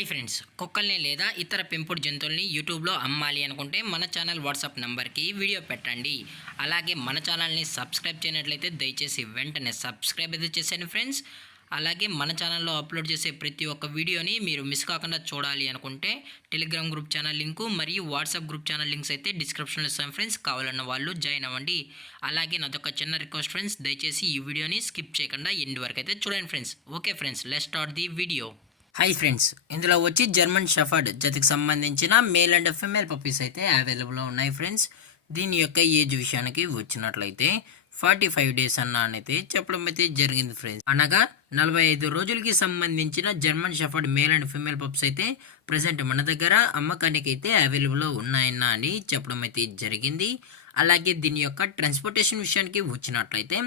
Hi friends, కుక్కల్ని లేదా ఇతర పెంపుడు జంతువుల్ని యూట్యూబ్లో అమ్మాలి అనుకుంటే మన ఛానల్ వాట్సాప్ నెంబర్కి వీడియో పెట్టండి. అలాగే మన ఛానల్ని సబ్స్క్రైబ్ చేయనట్లయితే దయచేసి వెంటనే సబ్స్క్రైబ్ అయితే చేసేయండి ఫ్రెండ్స్. అలాగే మన ఛానల్లో అప్లోడ్ చేసే ప్రతి ఒక్క వీడియోని మీరు మిస్ కాకుండా చూడాలి అనుకుంటే టెలిగ్రామ్ గ్రూప్ ఛానల్ లింకు మరియు వాట్సాప్ గ్రూప్ ఛానల్ లింక్స్ అయితే డిస్క్రిప్షన్లో ఇస్తాను ఫ్రెండ్స్. కావాలన్న వాళ్ళు జాయిన్ అవ్వండి. అలాగే నాదొక చిన్న రిక్వెస్ట్ ఫ్రెండ్స్, దయచేసి ఈ వీడియోని స్కిప్ చేయకుండా ఎండ్ వరకు అయితే చూడండి friends. Okay friends, let's start the video. Hi friends, ఇందులో వచ్చి జర్మన్ షెఫర్డ్ జతకి సంబంధించిన మేల్ అండ్ ఫిమేల్ పప్పీస్ అయితే అవైలబుల్లో ఉన్నాయి ఫ్రెండ్స్. దీని యొక్క ఏజ్ విషయానికి వచ్చినట్లయితే 45 డేస్ అయితే చెప్పడం అయితే జరిగింది ఫ్రెండ్స్. అనగా 45 రోజులకి సంబంధించిన German shepherd male and female pups అయితే ప్రజెంట్ మన దగ్గర అమ్మకానికి అయితే అవైలబుల్లో ఉన్నాయన్నా అని చెప్పడం అయితే జరిగింది. అలాగే దీని యొక్క ట్రాన్స్పోర్టేషన్ విషయానికి వచ్చినట్లయితే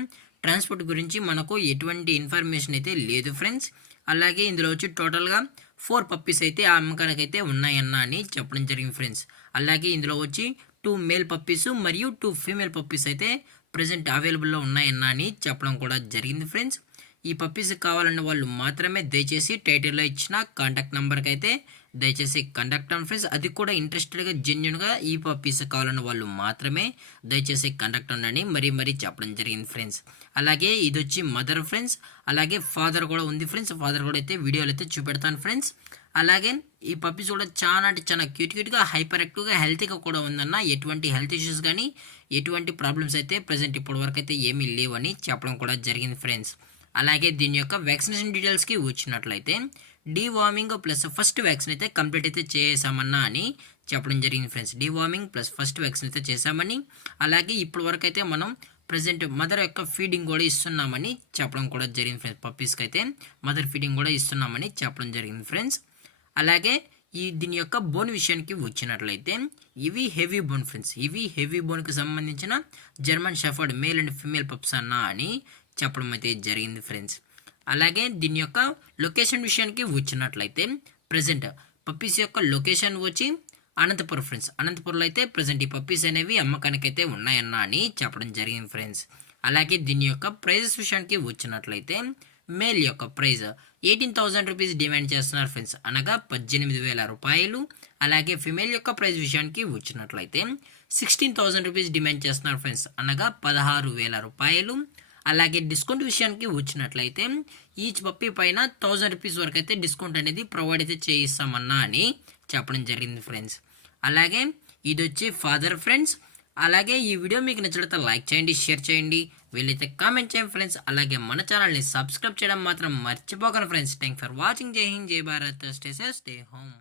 ట్రాన్స్పోర్ట్ గురించి మనకు ఎటువంటి ఇన్ఫర్మేషన్ అయితే లేదు ఫ్రెండ్స్. అలాగే ఇందులో వచ్చి టోటల్గా 4 పప్పీస్ అయితే ఆ అమ్మకానికి అయితే ఉన్నాయన్నా అని చెప్పడం జరిగింది ఫ్రెండ్స్. అలాగే ఇందులో వచ్చి 2 మేల్ పప్పీస్ మరియు 2 ఫీమేల్ పప్పీస్ అయితే ప్రజెంట్ అవైలబుల్లో ఉన్నాయన్నా అని చెప్పడం కూడా జరిగింది ఫ్రెండ్స్. ఈ పప్పీస్ కావాలన్న వాళ్ళు మాత్రమే దయచేసి టైటిల్లో ఇచ్చిన కాంటాక్ట్ నెంబర్కి అయితే దయచేసి కాంటాక్ట్ అవ్వండి ఫ్రెండ్స్. అది కూడా ఇంట్రెస్టెడ్గా జెన్యున్గా ఈ పప్పీస్ కావాలన్న వాళ్ళు మాత్రమే దయచేసి కాంటాక్ట్ అవ్వండి మరీ చెప్పడం జరిగింది ఫ్రెండ్స్. అలాగే ఇది వచ్చి మదర్ ఫ్రెండ్స్, అలాగే ఫాదర్ కూడా ఉంది ఫ్రెండ్స్. ఫాదర్ కూడా అయితే వీడియోలు అయితే చూపెడతాను ఫ్రెండ్స్. అలాగే ఈ పప్పీస్ కూడా చాలా అంటే చాలా క్యూట్గా హైపర్ యాక్టివ్గా హెల్తీగా కూడా ఉందన్న. ఎటువంటి హెల్త్ ఇష్యూస్ కానీ ఎటువంటి ప్రాబ్లమ్స్ అయితే ప్రజెంట్ ఇప్పటి వరకు అయితే ఏమీ లేవని చెప్పడం కూడా జరిగింది ఫ్రెండ్స్. అలాగే దీని యొక్క వ్యాక్సినేషన్ డీటెయిల్స్కి వచ్చినట్లయితే డీవార్మింగ్ ప్లస్ ఫస్ట్ వ్యాక్సిన్ అయితే కంప్లీట్ అయితే చేసామన్నా అని చెప్పడం జరిగింది friends. Deworming plus first vaccine అయితే చేసామని, అలాగే ఇప్పటి వరకు అయితే మనం ప్రజెంట్ మదర్ యొక్క ఫీడింగ్ కూడా ఇస్తున్నామని చెప్పడం కూడా జరిగింది ఫ్రెండ్స్. పప్పీస్కి అయితే మదర్ ఫీడింగ్ కూడా ఇస్తున్నామని చెప్పడం జరిగింది ఫ్రెండ్స్. అలాగే దీని యొక్క బోన్ విషయానికి వచ్చినట్లయితే ఇవి హెవీ బోన్ ఫ్రెండ్స్. ఇవి హెవీ బోన్కి సంబంధించిన German shepherd male and female pups అన్నా అని చెప్పడం అయితే జరిగింది ఫ్రెండ్స్. అలాగే దీని యొక్క లొకేషన్ విషయానికి వచ్చినట్లయితే ప్రజెంట్ పప్పీస్ యొక్క లొకేషన్ వచ్చి అనంతపురం ఫ్రెండ్స్. అనంతపురంలో అయితే ప్రజెంట్ ఈ పప్పీస్ అనేవి అమ్మకానికి అయితే ఉన్నాయన్నా అని చెప్పడం జరిగింది ఫ్రెండ్స్. అలాగే దీని యొక్క ప్రైజెస్ విషయానికి వచ్చినట్లయితే మేల్ యొక్క ప్రైజ్ 18,000 రూపీస్ డిమాండ్ చేస్తున్నారు ఫ్రెండ్స్, అనగా 18,000 రూపాయలు. అలాగే ఫిమేల్ యొక్క ప్రైజ్ విషయానికి వచ్చినట్లయితే 16,000 రూపీస్ డిమాండ్ చేస్తున్నారు ఫ్రెండ్స్, అనగా 16,000 రూపాయలు. అలాగే డిస్కౌంట్ విషయానికి వచ్చినట్లయితే ఈచ్ పప్పీ పైన 1,000 రూపీస్ వరకు అయితే డిస్కౌంట్ అనేది ప్రొవైడ్ అయితే చేయిస్తామన్నా అని చెప్పడం జరిగింది ఫ్రెండ్స్. అలాగే ఇది వచ్చి ఫాదర్ ఫ్రెండ్స్. అలాగే ఈ వీడియో మీకు నచ్చినట్లయితే లైక్ చేయండి, షేర్ చేయండి, వీళ్ళైతే కామెంట్ చేయండి ఫ్రెండ్స్. అలాగే మన ఛానల్ని సబ్స్క్రైబ్ చేయడం మాత్రం మర్చిపోకండి ఫ్రెండ్స్. Thank for watching. జై హింద్, జై Bharat, stay safe, stay home.